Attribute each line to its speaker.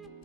Speaker 1: thank you